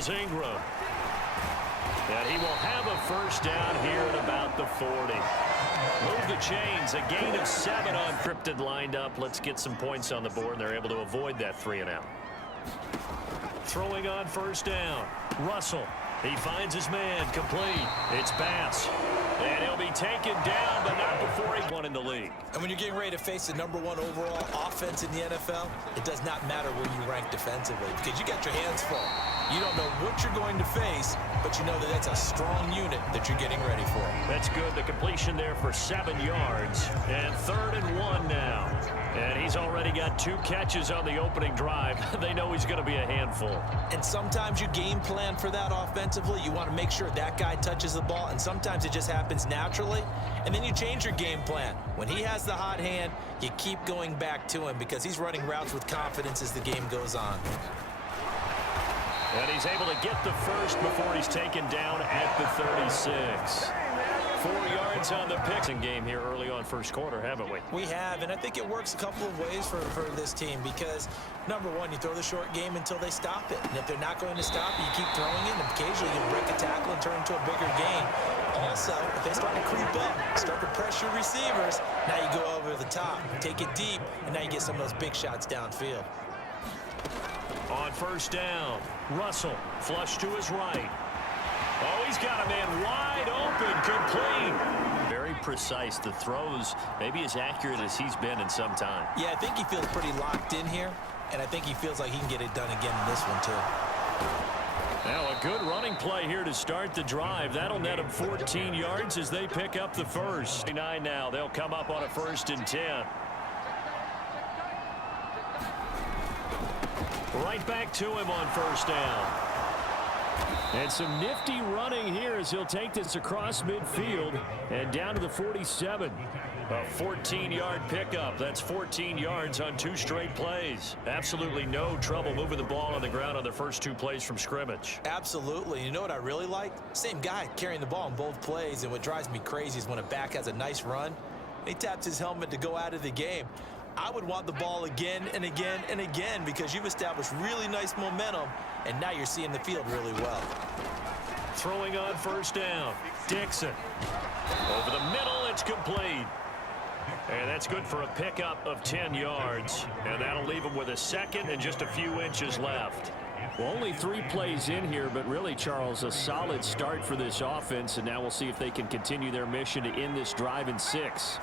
Here's Ingram. And he will have a first down here at about the 40. Move the chains. A gain of 7 on Cryptid lined up. Let's get some points on the board, and they're able to avoid that 3-and-out. Throwing on first down. Russell. He finds his man. Complete. It's Bass. And he'll be taken down, but not before he won in the league. And when you're getting ready to face the #1 overall offense in the NFL, it does not matter where you rank defensively because you got your hands full. You don't know what you're going to face, but you know that that's a strong unit that you're getting ready for. That's good. The completion there for 7 yards. And 3rd and 1 now. And he's already got 2 catches on the opening drive. They know he's going to be a handful. And sometimes you game plan for that offensively. You want to make sure that guy touches the ball, and sometimes it just happens naturally. And then you change your game plan. When he has the hot hand, you keep going back to him because he's running routes with confidence as the game goes on. And he's able to get the first before he's taken down at the 36. 4 yards on the picking game here early on first quarter, haven't we? We have, and I think it works a couple of ways for this team because, #1, you throw the short game until they stop it. And if they're not going to stop it, you keep throwing it, and occasionally you break a tackle and turn into a bigger game. Also, if they start to creep up, start to pressure receivers, now you go over the top, take it deep, and now you get some of those big shots downfield. On first down, Russell, flush to his right. Oh, he's got a man wide open, complete. Very precise. The throws maybe as accurate as he's been in some time. Yeah, I think he feels pretty locked in here, and I think he feels like he can get it done again in this one, too. Now a good running play here to start the drive. That'll net them 14 yards as they pick up the first. 9 now. They'll come up on a 1st and 10. Right back to him on first down. And some nifty running here as he'll take this across midfield and down to the 47. A 14-yard pickup. That's 14 yards on 2 straight plays. Absolutely no trouble moving the ball on the ground on the first 2 plays from scrimmage. Absolutely. You know what I really like? Same guy carrying the ball in both plays, and what drives me crazy is when a back has a nice run, he taps his helmet to go out of the game. I would want the ball again and again and again because you've established really nice momentum, and now you're seeing the field really well. Throwing on first down. Dixon. Over the middle, it's complete. And that's good for a pickup of 10 yards. And that'll leave him with a second and just a few inches left. Well, only 3 plays in here, but really, Charles, a solid start for this offense. And now we'll see if they can continue their mission to end this drive in 6.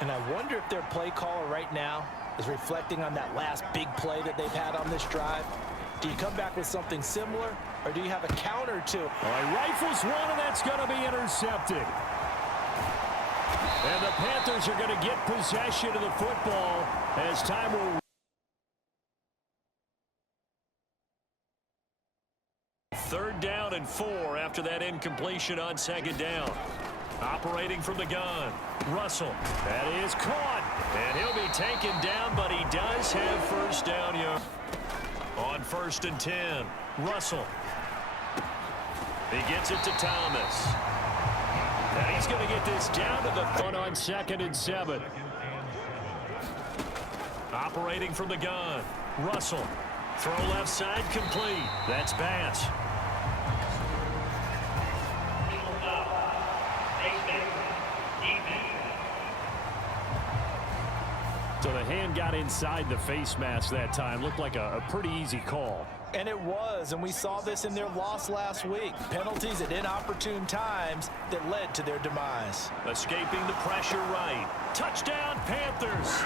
And I wonder if their play caller right now is reflecting on that last big play that they've had on this drive. Do you come back with something similar, or do you have a counter to? All right, rifles one, and that's going to be intercepted. And the Panthers are going to get possession of the football as time will. 3rd down and 4 after that incompletion on 2nd down. Operating from the gun, Russell. That is caught, and he'll be taken down, but he does have first down here. On 1st and 10, Russell. He gets it to Thomas. And he's going to get this down to the front on 2nd and 7. Operating from the gun, Russell. Throw left side complete. That's Bass. So the hand got inside the face mask that time. Looked like a pretty easy call. And it was, and we saw this in their loss last week. Penalties at inopportune times that led to their demise. Escaping the pressure right. Touchdown, Panthers.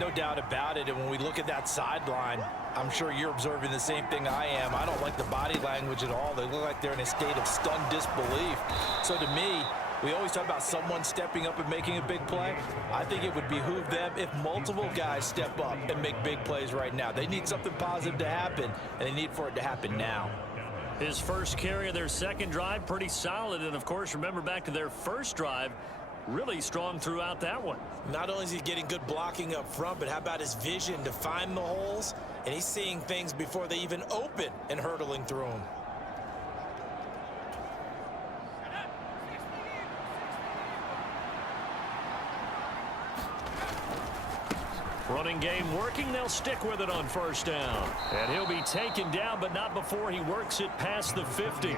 No doubt about it, and when we look at that sideline, I'm sure you're observing the same thing I am. I don't like the body language at all. They look like they're in a state of stunned disbelief. So to me, we always talk about someone stepping up and making a big play. I think it would behoove them if multiple guys step up and make big plays right now. They need something positive to happen, and they need for it to happen now. His first carry of their 2nd drive, pretty solid. And, of course, remember back to their 1st drive, really strong throughout that one. Not only is he getting good blocking up front, but how about his vision to find the holes? And he's seeing things before they even open and hurtling through them. Running game working. They'll stick with it on first down. And he'll be taken down, but not before he works it past the 50.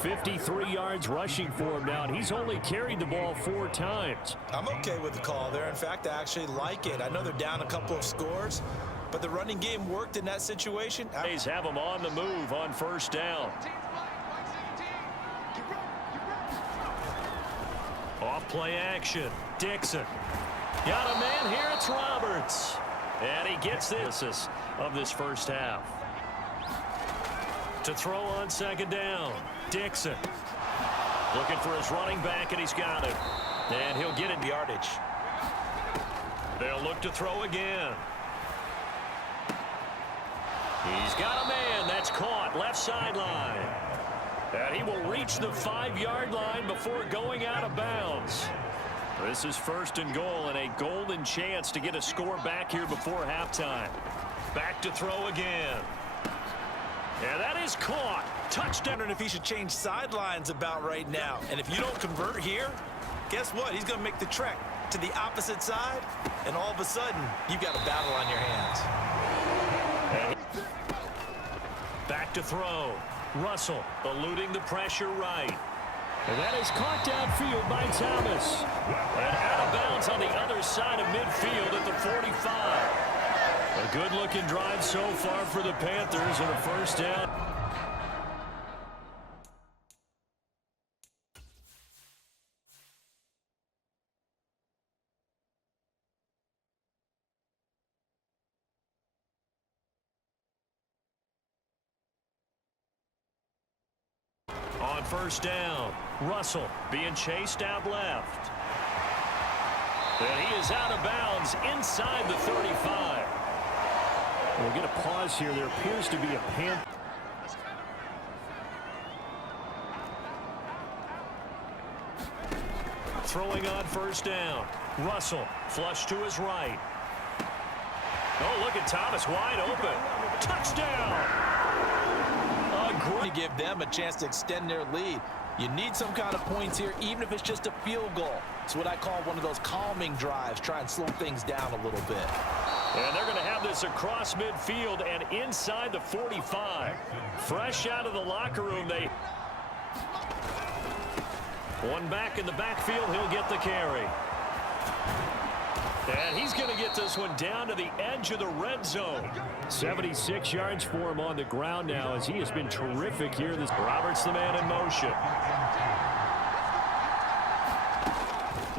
53 yards rushing for him now, and he's only carried the ball 4 times. I'm okay with the call there. In fact, I actually like it. I know they're down a couple of scores, but the running game worked in that situation. They have him on the move on first down. Off play action. Dixon. Got a man here. It's Roberts. And he gets this of this first half. To throw on second down. Dixon. Looking for his running back, and he's got it. And he'll get it yardage. They'll look to throw again. He's got a man. That's caught. Left sideline. And he will reach the 5-yard line before going out of bounds. This is first and goal, and a golden chance to get a score back here before halftime. Back to throw again. And that is caught. Touchdown. And if he should change sidelines about right now. And if you don't convert here, guess what? He's going to make the trek to the opposite side, and all of a sudden, you've got a battle on your hands. Back to throw. Russell eluding the pressure right. And that is caught downfield by Thomas. And out of bounds on the other side of midfield at the 45. A good-looking drive so far for the Panthers and a first down. On first down, Russell being chased out left. And he is out of bounds inside the 35. We'll get a pause here. There appears to be a pan. Throwing on first down. Russell flush to his right. Oh, look at Thomas wide open. Touchdown! To give them a chance to extend their lead. You need some kind of points here, even if it's just a field goal. It's what I call one of those calming drives. Try and slow things down a little bit. And they're going to have this across midfield and inside the 45. Fresh out of the locker room. One back in the backfield. He'll get the carry. And he's going to get this one down to the edge of the red zone. 76 yards for him on the ground now as he has been terrific here. Roberts the man in motion.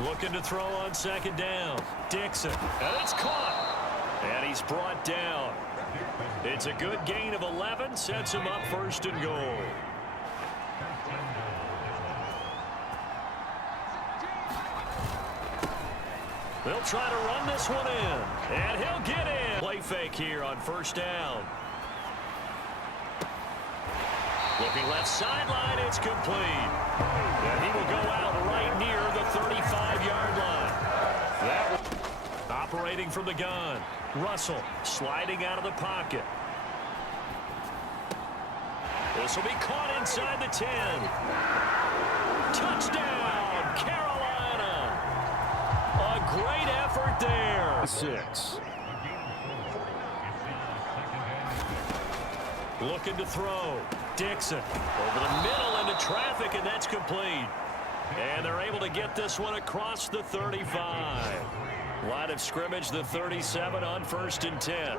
Looking to throw on second down. Dixon. And it's caught. And he's brought down. It's a good gain of 11. Sets him up first and goal. They'll try to run this one in. And he'll get in. Play fake here on first down. Looking left sideline. It's complete. And he will go out right near the 35-yard line. Operating from the gun. Russell sliding out of the pocket. This will be caught inside the 10. Touchdown, Carolina. A great effort there. 6. Looking to throw. Dixon over the middle into traffic, and that's complete. And they're able to get this one across the 35. Line of scrimmage, the 37 on first and 10.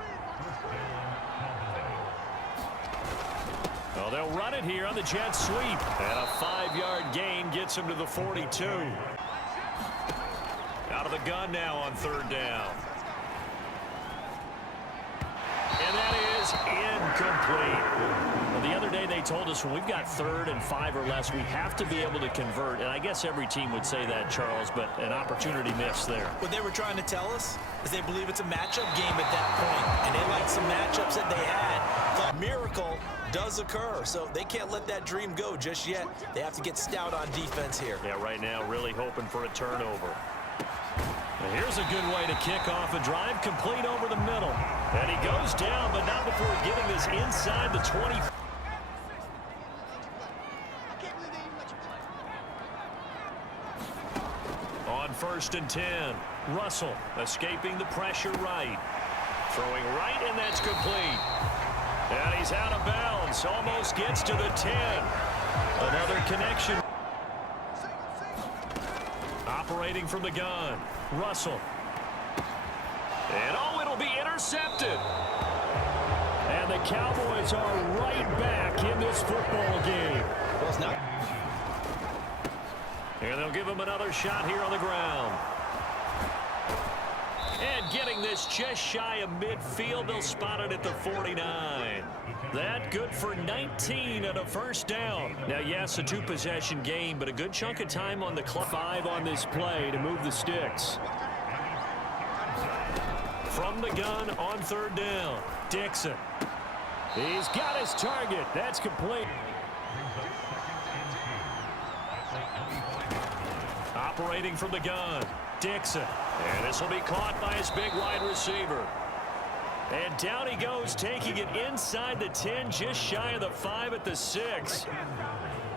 Well, they'll run it here on the jet sweep. And a 5-yard gain gets him to the 42. Out of the gun now on third down. And that is incomplete. Well, the other day they told us when we've got 3rd and 5 or less, we have to be able to convert. And I guess every team would say that, Charles, but an opportunity missed there. What they were trying to tell us is they believe it's a matchup game at that point. And they like some matchups that they had. The miracle does occur, so they can't let that dream go just yet. They have to get stout on defense here. Yeah, right now really hoping for a turnover. And here's a good way to kick off a drive, complete over the middle. And he goes down, but not before getting this inside the 20. On first 1st and 10. Russell escaping the pressure right. Throwing right, and that's complete. And he's out of bounds. Almost gets to the 10. Another connection. Operating from the gun. Russell. And oh, it'll be intercepted. And the Cowboys are right back in this football game. Well, it's not. And they'll give him another shot here on the ground. And getting this just shy of midfield, they'll spot it at the 49. That good for 19 and a 1st down. Now, yes, a 2-possession game, but a good chunk of time on the clock. 5 on this play to move the sticks. From the gun on 3rd down, Dixon. He's got his target. That's complete. Operating from the gun, Dixon. And this will be caught by his big wide receiver. And down he goes, taking it inside the 10, just shy of the 5 at the 6.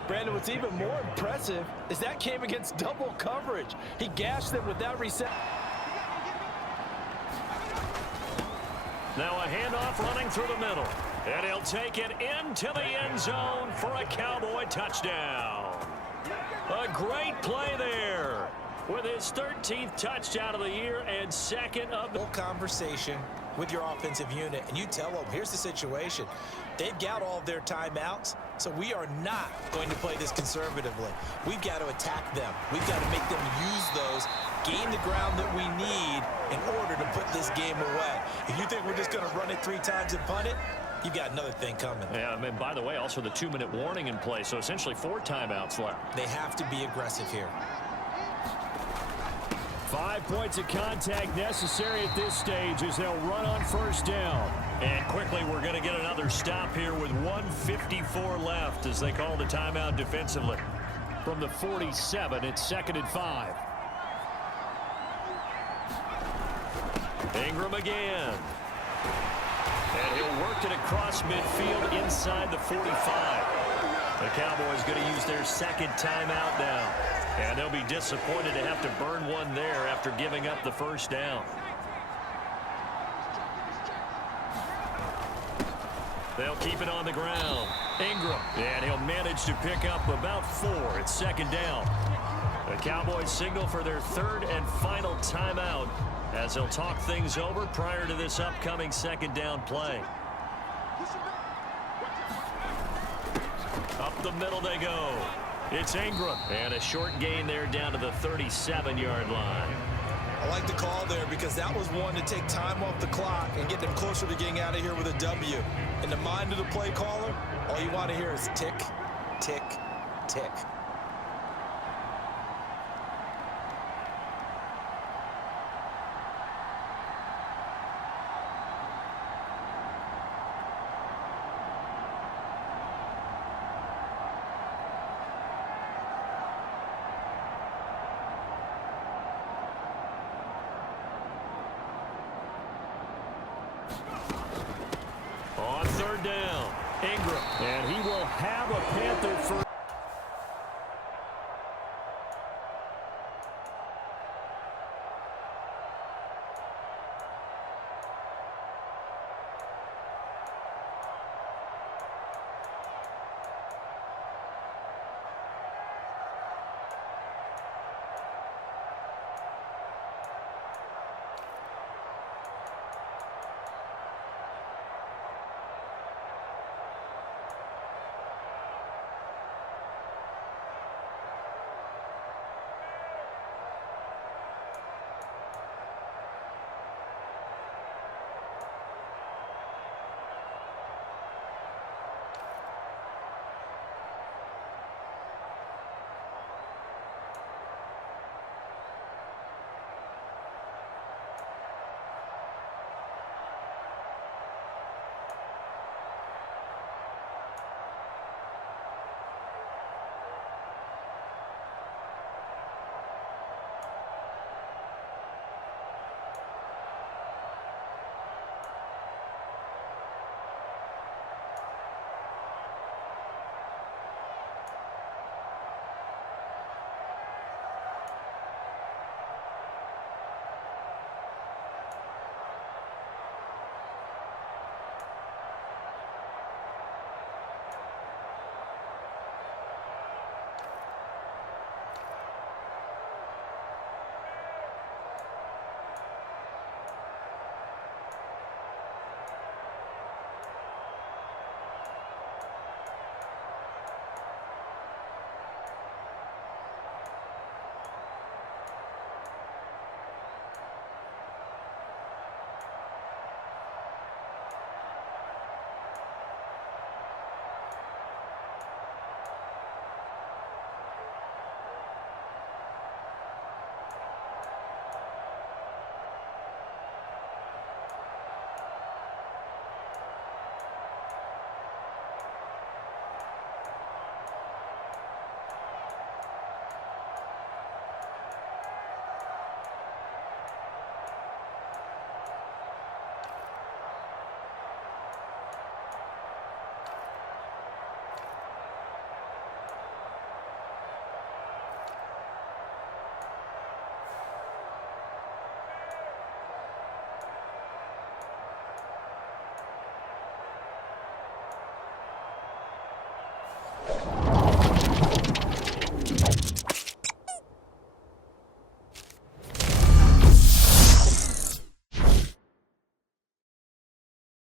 Brandon, what's even more impressive is that came against double coverage. He gashed them with that reset. Now a handoff running through the middle. And he'll take it into the end zone for a Cowboy touchdown. A great play there with his 13th touchdown of the year and 2nd of the conversation with your offensive unit, and you tell them, here's the situation. They've got all of their timeouts, so we are not going to play this conservatively. We've got to attack them. We've got to make them use those, gain the ground that we need in order to put this game away. If you think we're just going to run it 3 times and punt it, you've got another thing coming. Yeah, and by the way, also the 2-minute warning in play, so essentially 4 timeouts left. They have to be aggressive here. 5 points of contact necessary at this stage as they'll run on 1st down. And quickly, we're going to get another stop here with 1:54 left as they call the timeout defensively. From the 47, it's 2nd and 5. Ingram again. And he'll work it across midfield inside the 45. The Cowboys going to use their 2nd timeout now. And they'll be disappointed to have to burn one there after giving up the 1st down. They'll keep it on the ground. Ingram. And he'll manage to pick up about 4. It's 2nd down. The Cowboys signal for their 3rd and final timeout as they'll talk things over prior to this upcoming 2nd down play. Up the middle they go. It's Ingram. And a short gain there down to the 37-yard line. I like the call there because that was one to take time off the clock and get them closer to getting out of here with a W. In the mind of the play caller, all you want to hear is tick, tick, tick. On 3rd down, Ingram. And he will have a Panther first.